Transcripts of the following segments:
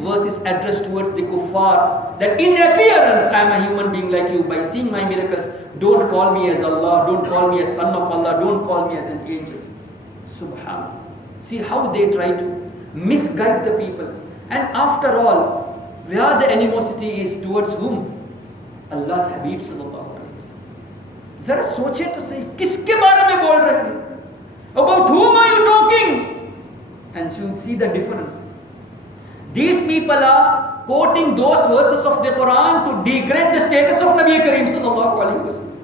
verse is addressed towards the kuffar, that in appearance I am a human being like you. By seeing my miracles, don't call me as Allah, don't call me as son of Allah, don't call me as an angel. Subhanallah. See how they try to misguide the people. And after all, where the animosity is towards whom? Allah's Habib sallallahu alaihi wasallam. Zara soche to say, kiske baare mein bol rahe hain? About whom are you talking? And you see the difference. These people are quoting those verses of the Quran to degrade the status of Nabi Kareem sallallahu alaihi wasallam.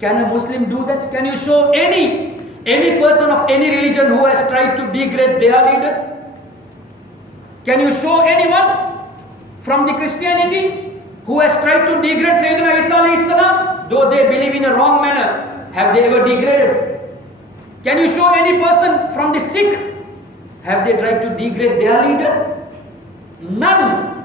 Can a Muslim do that? Can you show any person of any religion who has tried to degrade their leaders? Can you show anyone from the Christianity who has tried to degrade Sayyidina Isa alayhi salam, though they believe in a wrong manner? Have they ever degraded? Can you show any person from the Sikh? Have they tried to degrade their leader? None.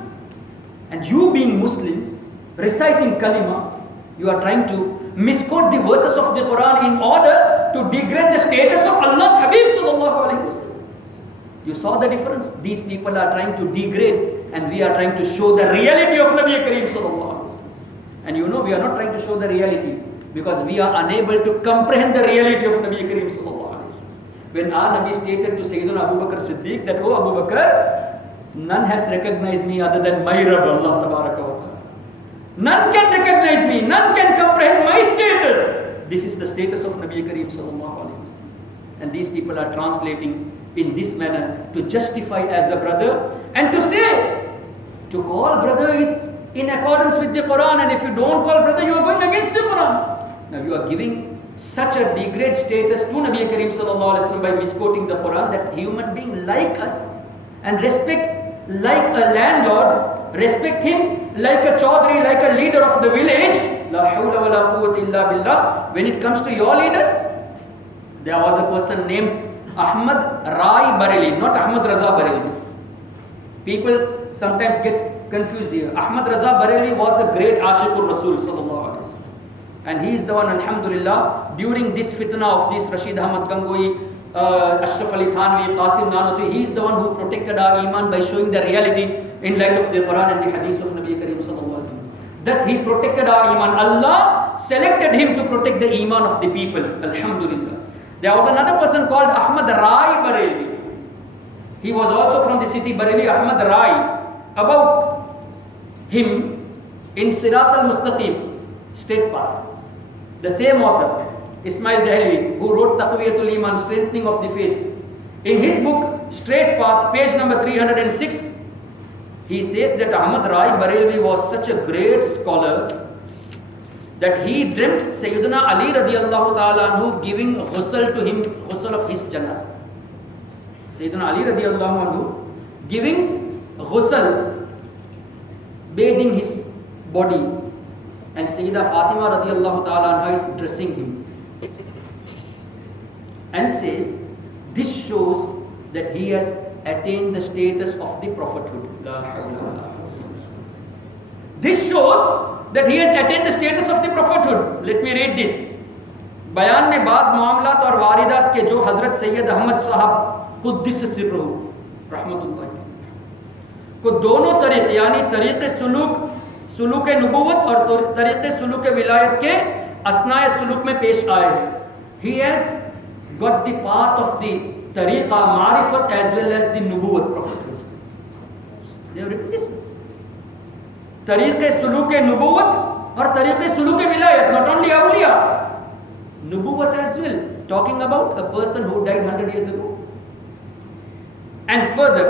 And you being Muslims, reciting kalima, you are trying to misquote the verses of the Quran in order to degrade the status of Allah's Habib sallallahu alaihi wasallam. You saw the difference? These people are trying to degrade and we are trying to show the reality of Nabi Kareem sallallahu alaihi wasallam. And you know we are not trying to show the reality because we are unable to comprehend the reality of Nabi Kareem sallallahu alaihi wasallam. When our Nabi stated to Sayyidina Abu Bakr Siddiq that, "Oh Abu Bakr, none has recognized me other than my Rabb Allah Tabaraka wa Ta'ala. None can recognize me, none can comprehend my status." This is the status of Nabi Kareem sallallahu alaihi wasallam. And these people are translating in this manner to justify as a brother and to say, to call brother is in accordance with the Quran, and if you don't call brother, you are going against the Quran. Now you are giving such a degraded status to Nabi Kareem sallallahu alaihi wasallam by misquoting the Quran, that human being like us and respect like a landlord, respect him like a chaudhry, like a leader of the village. La hawla wa la quwwata illa billah. When it comes to your leaders, there was a person named Ahmad Rai Bareli, not Ahmad Raza Bareli. People sometimes get confused here. Ahmad Raza Bareli was a great Ashiqur Rasul sallallahu alaihi wasallam. And he is the one, alhamdulillah, during this fitna of this Rashid Ahmad Gangohi, Ashraf Ali Thanvi, Qasim Nanotwi, he is the one who protected our iman by showing the reality in light of the Quran and the hadith of Nabi Kareem sallallahu alaihi wasallam. Thus he protected our iman. Allah selected him to protect the iman of the people, alhamdulillah. There was another person called Ahmad Rai Bareli. He was also from the city Bareli, Ahmad Rai. About him in Sirat al-Mustaqim, straight path. The same author, Ismail Dehli, who wrote Taqwiyatul Iman, Strengthening of the Faith. In his book, Straight Path, page number 306, he says that Ahmad Rai Barelvi was such a great scholar that he dreamt Sayyidina Ali radiallahu ta'ala anhu giving ghusl to him, ghusl of his janazah. Sayyidina Ali radiallahu anhu giving ghusl, bathing his body, and Sayyida Fatima radiallahu ta'ala anha is dressing him. And says, this shows that he has attained the status of the prophethood. This shows that he has attained the status of the prophethood. Let me read this. बयान में बाज़ मामलात और वारिदात के जो हज़रत सैयद अहमद साहब कुद्दिस सिर्रहू रहमतुल्लाह को दोनों तरीक़े यानी तरीक़े सुलूक नबूवत और तरीक़े सुलूक विलायत के असनाए सुलूक में पेश आए हैं. He has got the path of the tariqa ma'rifat as well as the nubuwat prophethood. They have written this. तरीक़े सुलूक नबूवत और तरीक़े सुलूक विलायत, not only awliya, nubuwat as well, talking about a person who died 100 years ago. And further,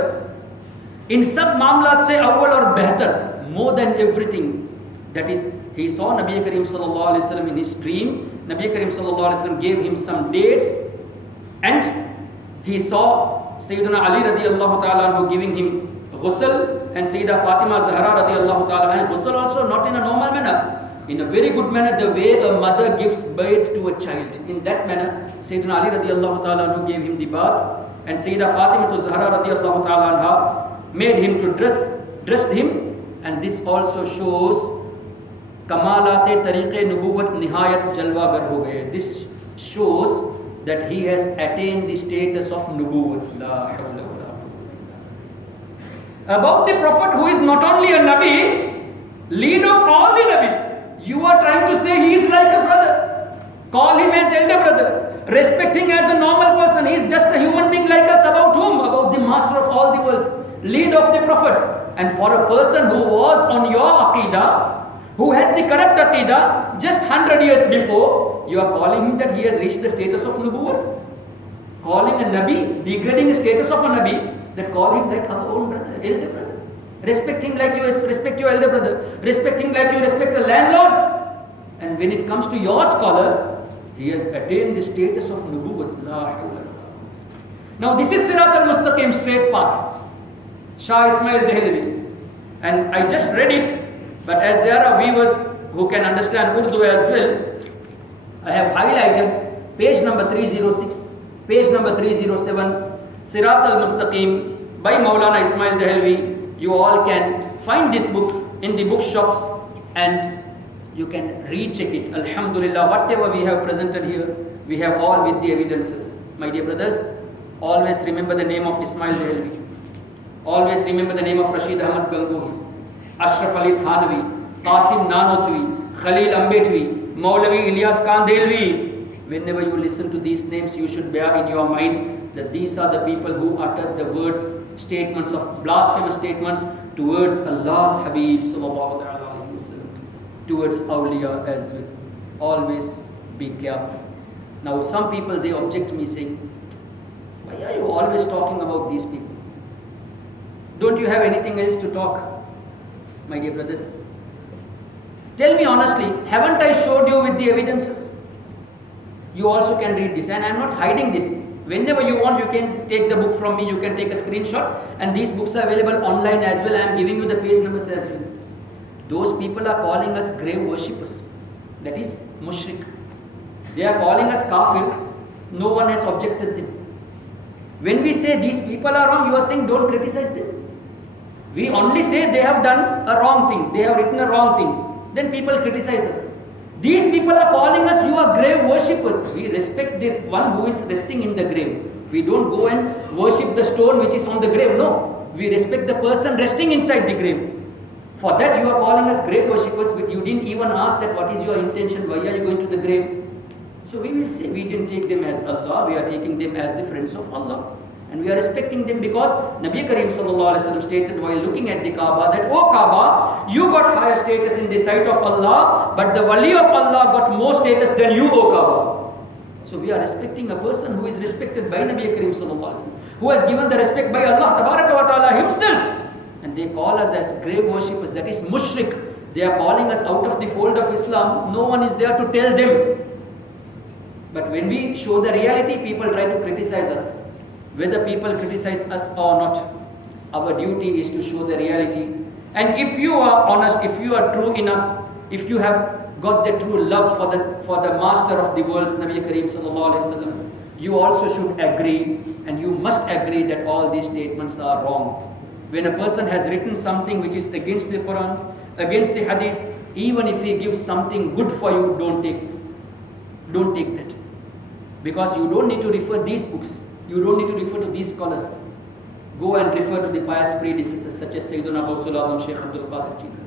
in सब मामलात से अव्वल और बेहतर, more than everything, that is, he saw Nabi Kareem sallallahu alaihi wasallam in his dream. Nabi Kareem sallallahu alaihi wasallam gave him some dates, and he saw Sayyidina Ali radiallahu ta'ala anhu giving him ghusl, and Sayyida Fatima Zahra radiallahu ta'ala anha ghusl also not in a normal manner, in a very good manner, the way a mother gives birth to a child. In that manner, Sayyidina Ali radiallahu ta'ala anhu gave him the bath, and Sayyida Fatima Zahra radiallahu ta'ala anha made him to dressed him, and this also shows Kamalat tariqe nubuwat nihayat jalwagar ho gaye. This shows that he has attained the status of nubuwat. La hawla wa la quwwata illa billah. about the Prophet who is not only a Nabi, lead of all the Nabi. You are trying to say he is like a brother. Call him as elder brother. Respect him as a normal person. He is just a human being like us. About whom? About the master of all the worlds. Lead of the prophets. And for a person who was on your Aqidah, who had the correct Aqidah just 100 years before, you are calling him that he has reached the status of Nubuwwat. Calling a Nabi, degrading the status of a Nabi, that call him like our own brother, elder brother. Respect him like you respect your elder brother. Respect him like you respect a landlord. And when it comes to your scholar, he has attained the status of Nubuwwat. Now this is Sirat al-Mustaqim, straight path. Shah Ismail Dehlavi. And I just read it, but as there are viewers who can understand Urdu as well, I have highlighted page number 306, page number 307, Sirat al-Mustaqim by Maulana Ismail Dehlavi. You all can find this book in the bookshops and you can recheck it. Alhamdulillah, whatever we have presented here, we have all with the evidences. My dear brothers, always remember the name of Ismail Dehlavi. Always remember the name of Rashid Ahmad Gangohi, Ashraf Ali Thanvi, Qasim Nanotwi, Khalil Ambedwi, Maulavi Ilyas Khan Dehlavi. Whenever you listen to these names, you should bear in your mind that these are the people who uttered the words, statements of blasphemous statements towards Allah's Habib sallallahu alaihi wasallam, towards awliya as well. Always be careful. Now some people, they object me saying, why are you always talking about these people? Don't you have anything else to talk? My dear brothers, tell me honestly, haven't I showed you with the evidences? You also can read this, and I am not hiding this. Whenever you want, you can take the book from me, you can take a screenshot, and these books are available online as well. I am giving you the page numbers as well. Those people are calling us grave worshippers, that is mushrik. They are calling us kafir. No one has objected them. When we say these people are wrong, you are saying don't criticize them. We only say they have done a wrong thing, they have written a wrong thing, then people criticize us. These people are calling us, you are grave worshippers. We respect the one who is resting in the grave. We don't go and worship the stone which is on the grave. No, we respect the person resting inside the grave. For that you are calling us grave worshippers. You didn't even ask that what is your intention, why are you going to the grave? So we will say we didn't take them as Allah, we are taking them as the friends of Allah. And we are respecting them because Nabi Kareem sallallahu alaihi wasallam stated while looking at the Kaaba that, "O Kaaba, you got higher status in the sight of Allah, but the wali of Allah got more status than you, O Kaaba." So we are respecting a person who is respected by Nabi Kareem sallallahu alaihi wasallam, who has given the respect by Allah tabaraka wa ta'ala himself. And they call us as grave worshippers, that is mushrik. They are calling us out of the fold of Islam. No one is there to tell them. But when we show the reality, people try to criticize us. Whether people criticize us or not, our duty is to show the reality. And if you are honest, if you are true enough, if you have got the true love for the master of the worlds, Nabi Kareem sallallahu alaihi wasallam, you also should agree, and you must agree that all these statements are wrong. When a person has written something which is against the Quran, against the Hadith, even if he gives something good for you, don't take that. Because you don't need to refer these books. You don't need to refer to these scholars. Go and refer to the pious predecessors such as Sayyidina Ghawsul Azam Shaykh Abdul Qadir Jilani,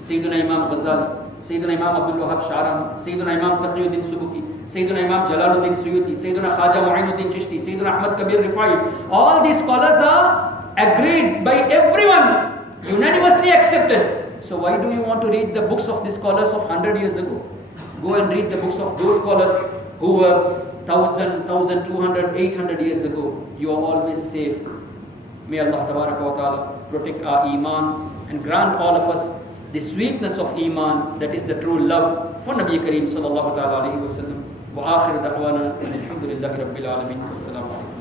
Sayyidina Imam Ghazali, Sayyidina Imam Abdul Wahab Sharani, Sayyidina Imam Taqiyuddin Subuki, Sayyidina Imam Jalaluddin Suyuti, Sayyidina Khaja Mu'inuddin Chishti, Sayyidina Ahmad Kabir Rifai. All these scholars are agreed by everyone, unanimously accepted. So why do you want to read the books of the scholars of 100 years ago? Go and read the books of those scholars who were 1,000, 1,200, 800 years ago. You are always safe. May Allah Tabaraka wa Ta'ala protect our Iman and grant all of us the sweetness of Iman, that is the true love for Nabi Kareem sallallahu alayhi wa sallam. Wa akhir da'wana alhamdulillahi rabbil alameen. Wassalamu alaikum.